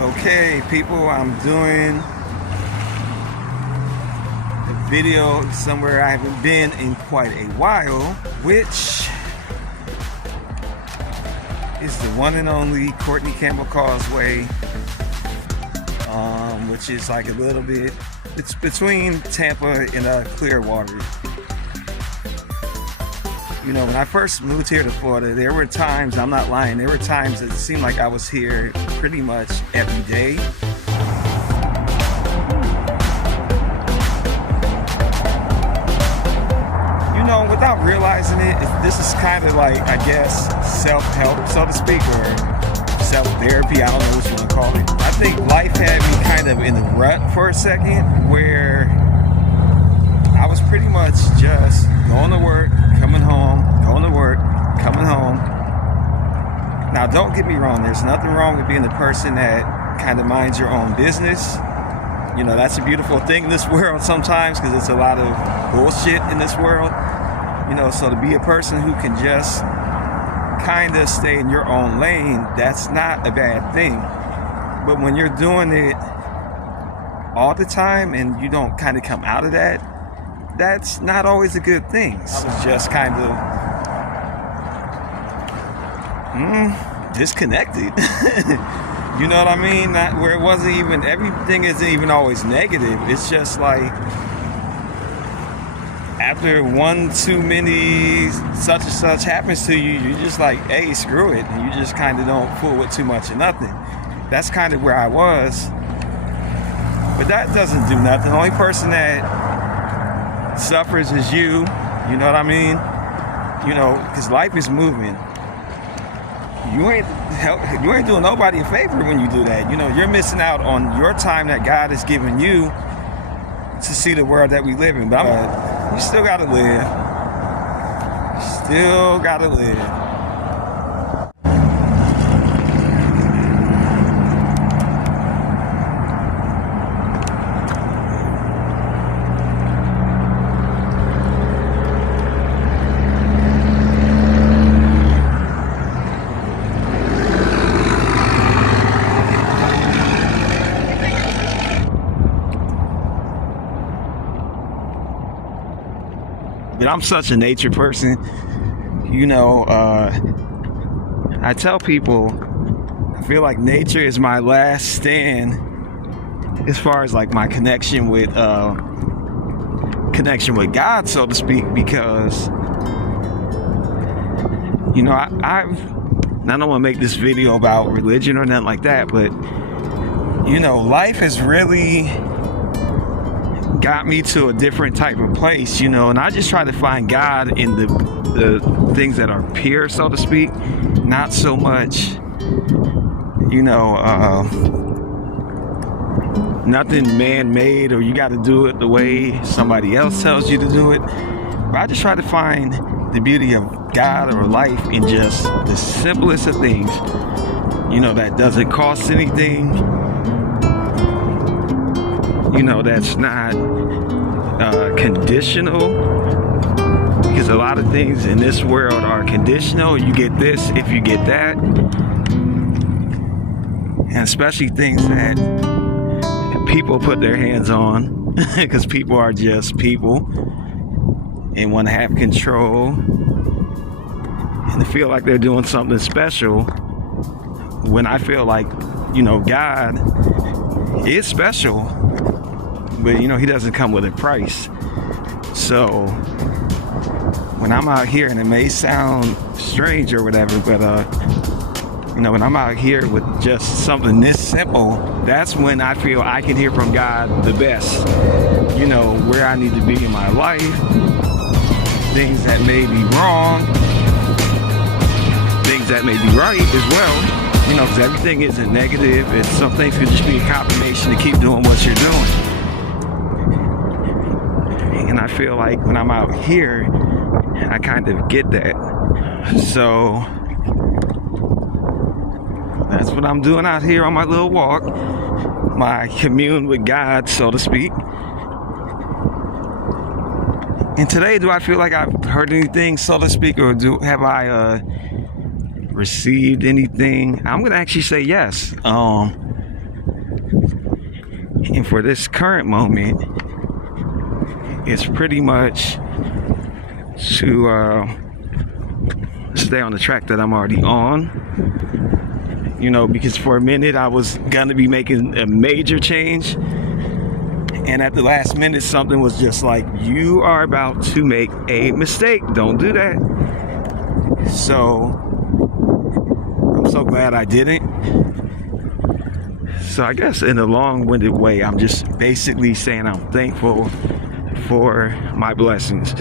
Okay, people, I'm doing a video somewhere I haven't been in quite a while, which is the one and only Courtney Campbell Causeway, which is like a little bit, it's between Tampa and Clearwater. You know, when I first moved here to Florida, there were times, I'm not lying, there were times that it seemed like I was here pretty much every day. You know, without realizing it, this is kind of like, I guess, self-help, so to speak, or self-therapy, I don't know what you want to call it. I think life had me kind of in the rut for a second, where I was pretty much just going to work, coming home, going to work, coming home. Now, don't get me wrong. There's nothing wrong with being a person that kind of minds your own business. You know, that's a beautiful thing in this world sometimes, because it's a lot of bullshit in this world. You know, so to be a person who can just kind of stay in your own lane, that's not a bad thing. But when you're doing it all the time and you don't kind of come out of that, that's not always a good thing. I was just kind of disconnected. You know what I mean? Not where it wasn't even, everything isn't even always negative. It's just like after one too many such and such happens to you, you're just like, hey, screw it. And you just kind of don't fool with too much of nothing. That's kind of where I was. But that doesn't do nothing. The only person that suffers is you know what I mean? You know, because life is moving. You ain't doing nobody a favor when you do that. You know, you're missing out on your time that God has given you to see the world that we live in. But you still gotta live. Still gotta live. But I'm such a nature person. You know, I tell people, I feel like nature is my last stand as far as like my connection with God, so to speak, because, you know, I don't want to make this video about religion or nothing like that, but, you know, life has really got me to a different type of place, you know, and I just try to find God in the things that are pure, so to speak, not so much, you know, nothing man-made or you got to do it the way somebody else tells you to do it. But I just try to find the beauty of God or life in just the simplest of things, you know, that doesn't cost anything. You know, that's not conditional, because a lot of things in this world are conditional. You get this if you get that, and especially things that people put their hands on, because people are just people and want to have control and to feel like they're doing something special, when I feel like, you know, God is special, but, you know, he doesn't come with a price. So when I'm out here, and it may sound strange or whatever, but you know, when I'm out here with just something this simple, that's when I feel I can hear from God the best. You know, where I need to be in my life, things that may be wrong, things that may be right as well. You know, because everything isn't negative. It's, some things could just be a confirmation to keep doing what you're doing. And I feel like when I'm out here, I kind of get that. So that's what I'm doing out here on my little walk, my commune with God, so to speak. And today, do I feel like I've heard anything, so to speak, or have I received anything? I'm gonna actually say yes. And for this current moment, it's pretty much to stay on the track that I'm already on. You know, because for a minute I was gonna be making a major change, and at the last minute something was just like, you are about to make a mistake, don't do that. So I'm so glad I didn't. So I guess in a long-winded way, I'm just basically saying I'm thankful for my blessings.